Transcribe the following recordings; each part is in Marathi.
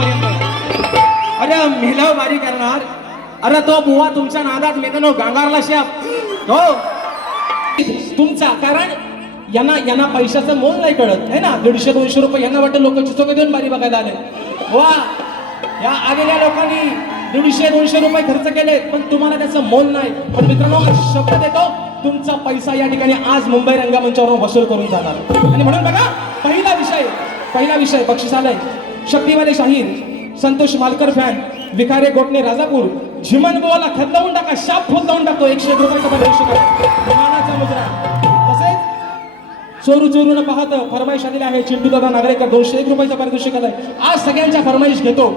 गावापर्यंत अरे मेलाव मारी करणार. अरे तो बुवा तुमच्या नादात मेदनो गांगारला शाप हो. तुमचा कारण यांना यांना पैशाचं मोल नाही कळत है ना? दीडशे दोनशे रुपये यांना वाटतं लोक चुचोके देऊन बारी बघायला आले. वा या आलेल्या लोकांनी दीडशे दोनशे रुपये खर्च केले पण तुम्हाला त्याचं मोल नाही. पण मित्रांनो शब्द देतो तुमचा पैसा या ठिकाणी आज मुंबई रंगमंचावरून वसूल करून जाणार. आणि म्हणून बघा पहिला विषय पहिला विषय बक्षिसालय आलाय शक्तीवाले शाहीर संतोष मालकर फॅन विखारे गोटणे राजापूर झिमन बोला खतलावून टाका शाप खोदलावून टाकतो एकशे एक रुपये कमाल मानाचा मुजरा. तसेच चोरू चोरू न पाहत फरमाईश आलेली आहे चिंटू दादा नागरेकर दोनशे एक रुपयाचा पारितोषिक आलाय. आज सगळ्यांच्या फरमाईश घेतो.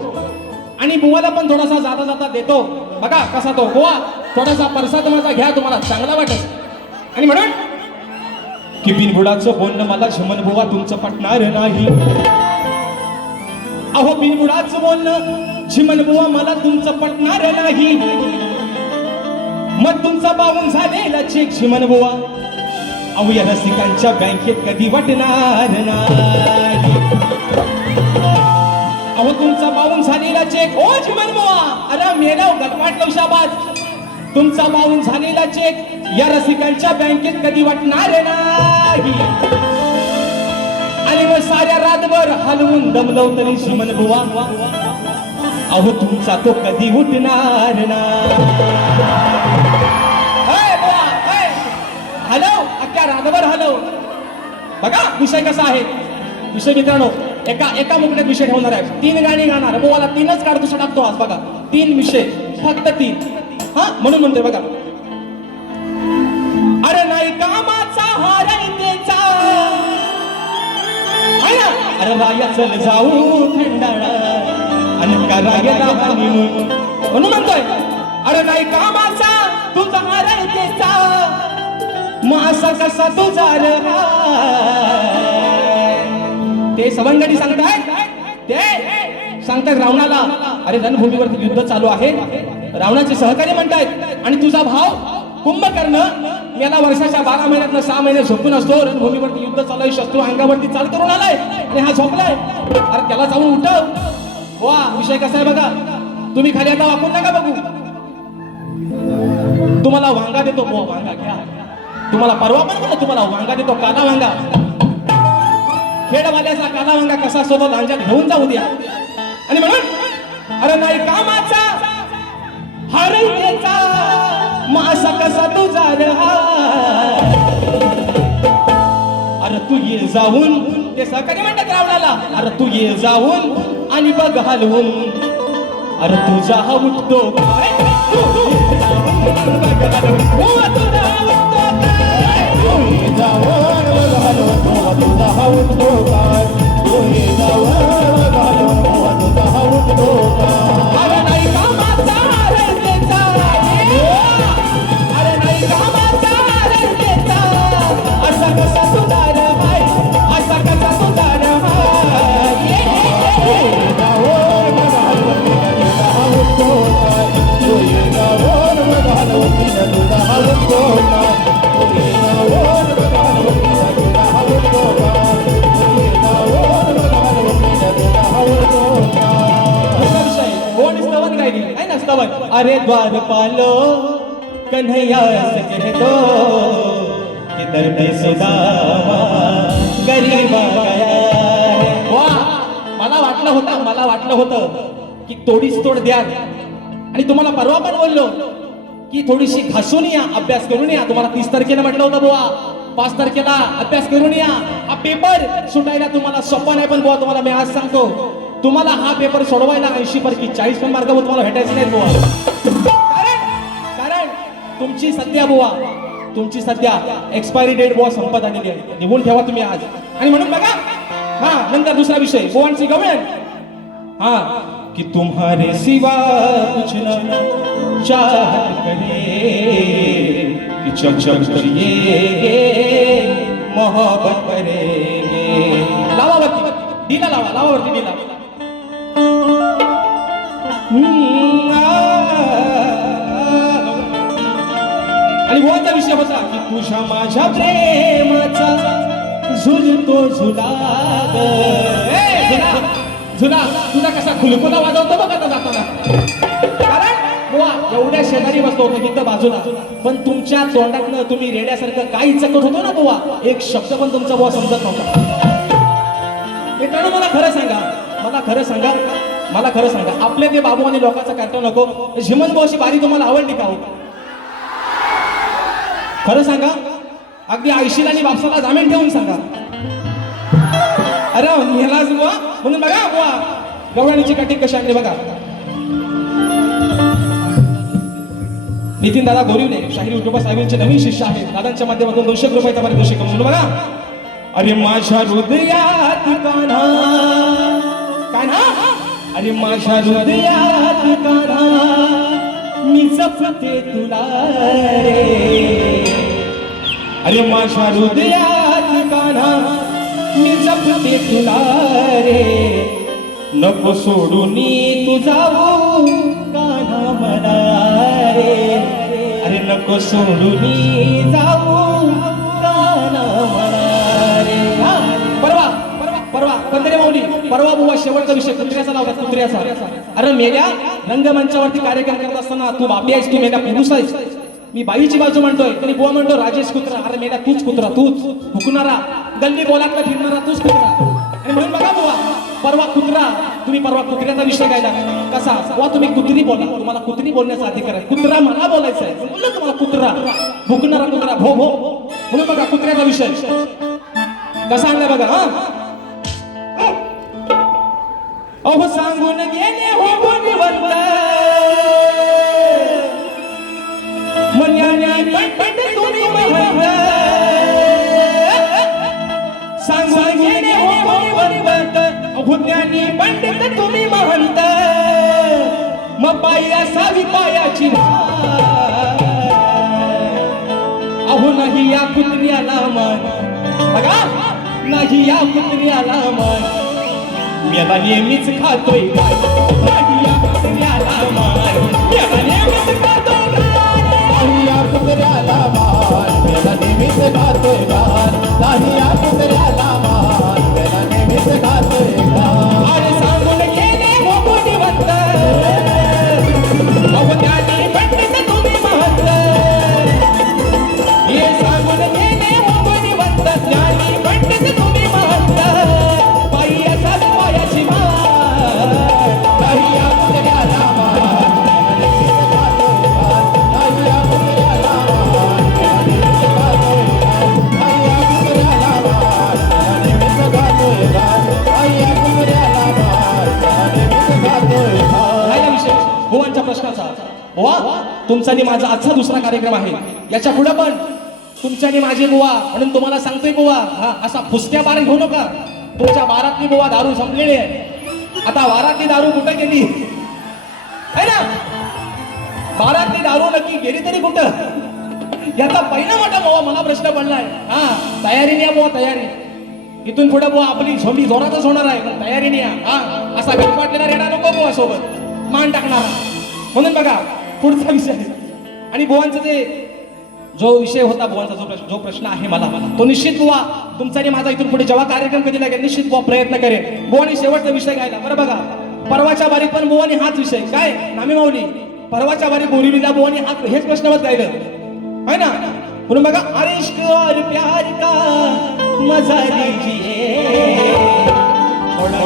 आणि बुवाला पण थोडासा जाता जाता देतो. बघा कसा तो. बुवा थोडासा परसाद माझा घ्या तुम्हाला चांगला वाटत आणि म्हणून की बिनबुडाचं बोलणं मला झमनबुवा तुमचं पटणार नाही. अहो बिनबुडाचं बोलणं झिमनबुवा मला तुमचं पटणार नाही. मग तुमचा बावून झालेला चेक झिमनबुवा अहो या रसिकांच्या बँकेत कधी वाटणार नाही. अहो तुमचा बावून झालेला चेक ओ हो, झिमनबुवा अरे मेलाव गटवाट लवशाबाद तुमचा बावून झालेला चेक या रसिकांच्या बँकेत कधी वाटणार नाही. आणि मग साऱ्या रातभर हलवून दमलो तरी झिमन बुवा. अहो तुमचा तो कधी उठणार नाही. बुवा, हलव अख्ख्या रातभर हलव. बघा विषय कसा आहे. विषय मित्रांनो एका एका मुकड्यात विषय ठेवणार आहे. तीन गाणी गाणार. बुवाला तीनच काढतो टाकतो आज बघा. तीन विषय फक्त तीन. हा म्हणून म्हणतोय बघा. अरे नाही कामाचा हार तेचा ना? अरे राया चल जाऊ आणि करायला म्हणून म्हणतोय. अरे नाही कामाचा तुझा हार तेचा मग असा कसा तुझा ते सवंगणी सांगत आहेत. ते सांगतात रावणाला अरे रणभूमीवरती युद्ध चालू आहे. रावणाचे सहकारी म्हणतायत. आणि तुझा भाव कुंभकर्ण याला वर्षाच्या बारा महिन्यात सहा महिने झोपून असतो. रणभूमीवरती युद्ध चालू आहे शत्रू अंगावरती चाल करून आलाय. आणि हा झोपलाय. अरे त्याला जाऊन उठव वा विषय कसा आहे बघा. तुम्ही खाली आता वापरू नका बघू. तुम्हाला वांगा देतो. बुवा वांगा घ्या. तुम्हाला परवा पण बोला तुम्हाला वांगा देतो. काला वांगा. खेडवाल्याचा काला वांगा कसा असतो तो लांजात घेऊन जाऊ द्या. आणि म्हणून अरे नाही कामाचा हरयचा मग असा कसा तुझा रे हाय? अरे तू ये जाऊन. ते सहकारी म्हणतात रावणाला अरे तू ये जाऊन आणि बघ हलवून. अरे तुझा हा उठतो. हो, काय? अरे द्वार पालो कन्हैया से दो कि पे सुदामा गरीब वा मला वाटलं होतं मला वाटलं होतं की तोडीच तोड द्या आणि तुम्हाला परवा पण बोललो की थोडीशी घासून या अभ्यास करून या. तुम्हाला तीस तारखेला म्हटलं होतं बुवा. पाच तारखेला अभ्यास करून या. हा पेपर सुटायला तुम्हाला सोपा नाही पण बुवा तुम्हाला मी आज सांगतो. तुम्हाला हा पेपर सोडवायला ऐंशी पैकी चाळीस पण मार्ग तुम्हाला भेटायचे नाहीत बुवा. कारण कारण तुमची सध्या बुवा तुमची सध्या एक्सपायरी डेट बुवा संपत आलेली आहे. निघून ठेवा तुम्ही आज. आणि म्हणून बघा हा नंतर दुसरा विषय बुवांची गवळण. हा कि तुम्हारे सिवा कुछ न चाहत करे कि चम चम करिए मोहब्बत करेंगे. लावावरती डीला लावा लावावरती डीला. आणि बोलचा विषय होता की तुझ्या माझ्या प्रेमाचा झुलतो झुला झुला. तुझा कसा खुलकुला वाजवतो बघा आता जाताना कारण एवढ्या शेजारी बसलो होतो तिथं बाजूला. पण तुमच्या तोंडातनं तुम्ही रेड्यासारखं काही चकत होतो ना बुवा. एक शब्द पण तुमचा बुवा समजत नव्हता. मित्रांनो मला खरं सांगा. मला खरं सांगा. मला खरं सांगा. आपले ते बाबू आणि लोकांचा कार्यक्रम नको. झिमन भाऊची बारी तुम्हाला आवडली का हो? खरं सांगा? अगदी आयशीला आणि बापसाला जामीन ठेवून सांगा. अरे मेलाच बुवा म्हणून बघा बुवा गवळणीची काठी कशी आणली बघा. नितीन दादा गोरिवले शाहीर युट्यूबर साहेबांचे नवीन शिष्य आहेत. दादांच्या माध्यमातून दोनशे रुपये पारितोषिक करून कमवून बघा. अरे माझ्या हृदयात कान्हा. कान्हा? अरे माझ्या हृदयात कान्हा. मी जपते तुला रे. अरे माझ्या हृदयात कान्हा मी जपते तुला रे. नको सोडून तुझा जाऊ कान्हा रे. अरे नको सोडून जाऊ कान्हा रे. परवा परवा परवा माऊली परवा बुवा शेवटचा विषय कुत्र्याचा लावला कुत्र्याचा. अरे मेल्या रंगमंचावरती कार्यक्रम करत असताना तू बापी आहेस तू मेल्या पुरुष आहेस मी बाईची बाजू म्हणतोय. तरी बुवा म्हणतो राजेश कुत्रा. अरे मेला तूच कुत्रा तूच. हुकणारा गल्ली बोलातला फिरणारा तूच कुत्रा. आणि म्हणून बघा बुवा परवा कुत्रा. तुम्ही परवा कुत्र्याचा विषय गायला कसा? बुवा तुम्ही कुत्री बोला. तुम्हाला कुत्री बोलण्याचा अधिकार आहे. कुत्रा मला बोलायचं आहे. बोललं तुम्हाला कुत्रा. भुकणारा कुत्रा. भो भो. म्हणून बघा कुत्र्याचा विषय. कसा आणला बघा हा? अहो सांगून गेले हो गुणवंत. ज्ञानी पंडित तुम्ही महंत मग पायी असावी पायाची वाट. अहो नाही या कुत्र्याला मन बघा नाही या कुत्र्याला मन मेला नेहमीच खातोय नाही या कुत्र्याला मन मेला नेहमीच खातोय. नेहमीच खातोय गान नाही या तुमचा आणि माझा आजचा दुसरा कार्यक्रम आहे. याच्यापुढे पण तुमच्या आणि माझे बुवा म्हणून तुम्हाला सांगतोय बुवा हा असा फुसक्या बारा घेऊ नका. तुमच्या बारातली बुवा दारू संपलेली आहे. आता वारातली दारू कुठं गेली? है ना? बारातली दारू नक्की गेली तरी कुठं? याचा पहिला मोठा बुवा मला प्रश्न पडलाय. हा तयारीने या बुवा तयारी. इथून पुढे बुवा आपली झोंबी जोरातच होणार आहे पण तयारीने या हा असा गटपाटलेला रेडा नको बुवा सोबत. मान टाकणार. म्हणून बघा पुढचा विषय आणि बुवांचा जे जो विषय होता बुवांचा जो प्रश्न जो प्रश्न आहे मला तो निश्चित बुवा तुमचा आणि माझा इथून पुढे जेव्हा कार्यक्रम कधी लागेल निश्चित बुवा प्रयत्न करेल बुवाने शेवटचा विषय घ्यायला बरं बघा. परवाच्या बारीत पण बुवानी हाच विषय. काय? नामी माऊली परवाच्या बारीत बोरिवलीला बुवानी हाच हेच प्रश्नवत गायलं है ना? म्हणून बघा अरे इश्क और प्यार का मजा लीजिए थोड़ा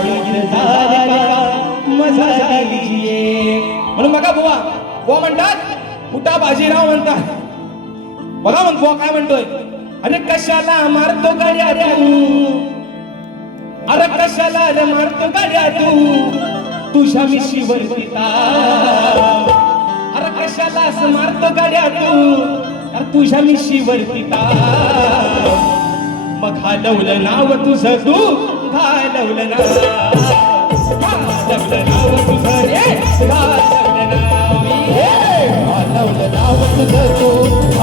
मजा लीजिए म्हणून बघा बुवा बुवा म्हणतात उठा बाजीराव म्हणतात. बघा मग बुवा काय म्हणतोय. अरे कशाला मारतो गाड्या तू अरे कशाला रे मारतो गाड्या तू तुझ्या मिशीवर पिता. अरे कशाला असं मारतो गाड्या तू अरे तुझ्या मिशीवर पिता. मग घालवलं नाव तुझं तू घालवलं नाव. घालवलं नाव तुझं रे. घालवलं हलवलं नाव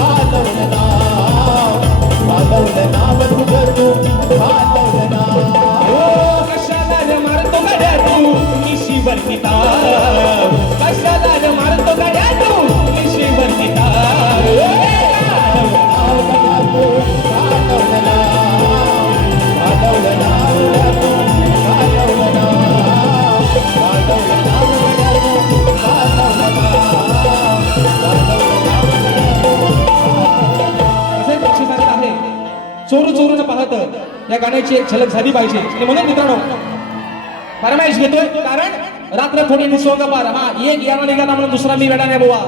चोरू चोरूच पाहत. काय गाण्याची एक झलक झाली पाहिजे. आणि म्हणून मित्रांनो फरमाईश घेतोय कारण रात्र थोडी निसोंग पार. हा एक याला निघाला म्हणून दुसरा मी वेळा नाही बुवा.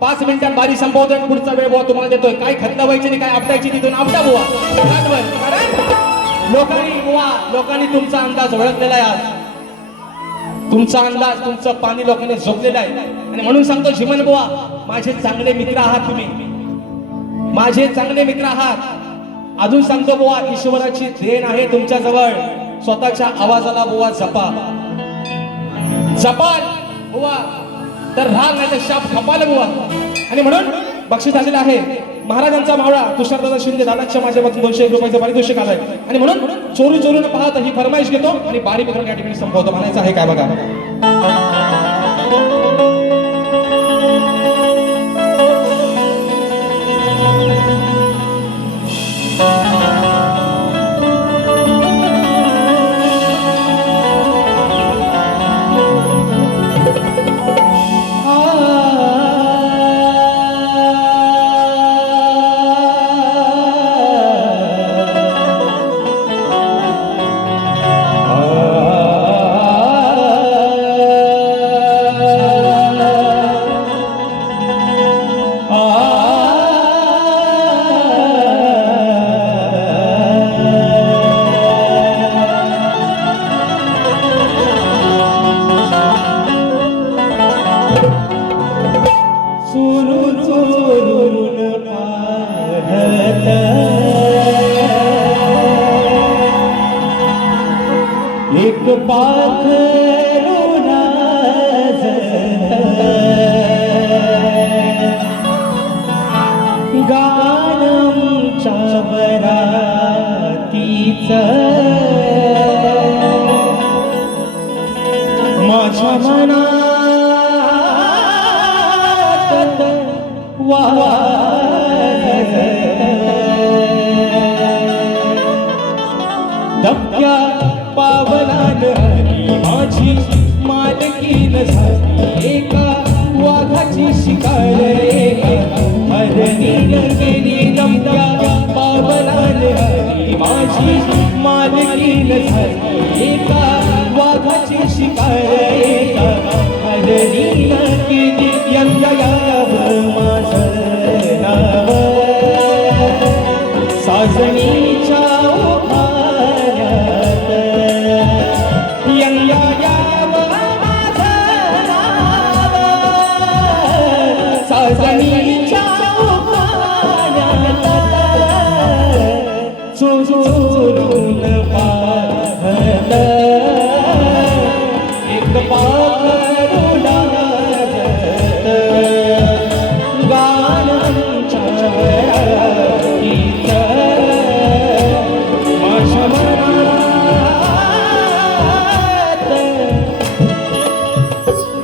पाच मिनिटात बारी संपवतोय पुढचा वेळ बुवा तुम्हाला देतोय. काय खतलावायची नाही काय आपटायची तिथून आपटा बुवा. कारण लोकांनी बुवा लोकांनी तुमचा अंदाज ओळखलेला आहे आज. तुमचा अंदाज तुमचं पाणी लोकांनी झोपलेलं आहे. आणि म्हणून सांगतो झिमन बुवा माझे चांगले मित्र आहात तुम्ही. माझे चांगले मित्र आहात. अजून सांगतो बुवा ईश्वराची देण आहे तुमच्या जवळ स्वतःच्या आवाजाला बुवा जपा. जपाल बुवा. तर राग नाही तर शाप खपाल बुवा. आणि म्हणून बक्षीस आलेलं आहे. महाराजांचा मावळा तुषारदादा शिंदे दादाच्या माझ्यापासून दोनशे एक रुपयाचं पारितोषिक आलंय. आणि म्हणून चोरू चोरून पाहत ही फरमाईश घेतो आणि बारी मित्रांनो या ठिकाणी संपवतो. म्हणायचं आहे काय बघा? माझी मालकीन झाली एका वाघाची शिकार एका हरणीन गेली यंदा माझं नाव साजणीच्या उभाऱ्यात यंदा माझं नाव.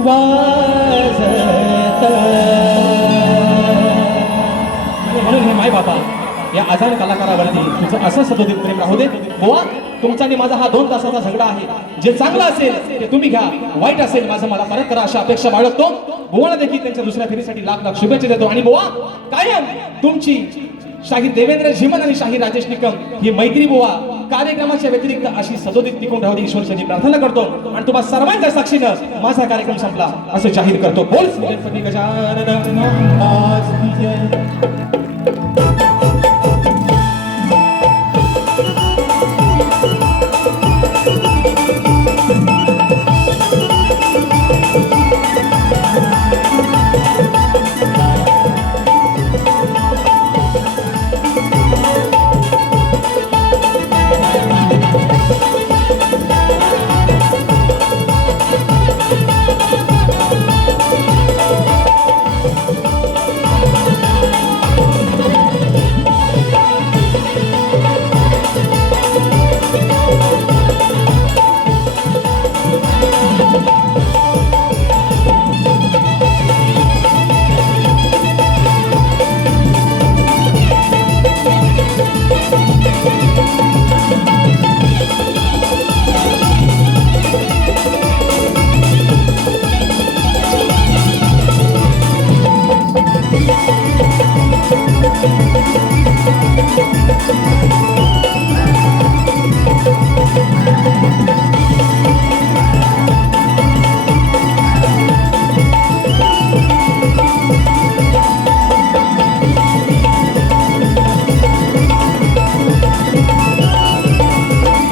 वाजत म्हणून हे माय बाबा या आजान कलाकारावरती तुझं असं सदोदित प्रेम राहू दे. बुवा तुमचा आणि माझा हा दोन तासाचा झगडा आहे. जे चांगलं असेल ते तुम्ही घ्या. वाईट असेल माझं मला परत करा अशा अपेक्षा बाळगतो. बुवाला देखील त्यांच्या दुसऱ्या फेरीसाठी लाख लाख शुभेच्छा देतो. आणि बुवा कायम तुमची शाहीर देवेंद्र झिमन आणि शाहीर राजेश निकम ही मैत्री बोवा कार्यक्रमाच्या व्यतिरिक्त अशी सदोदित टिकून राहू ईश्वरची प्रार्थना करतो. आणि तुम्हा सर्वांच्या साक्षीनं माझा कार्यक्रम संपला. असं जाहीर करतो. बोल. गजानन आज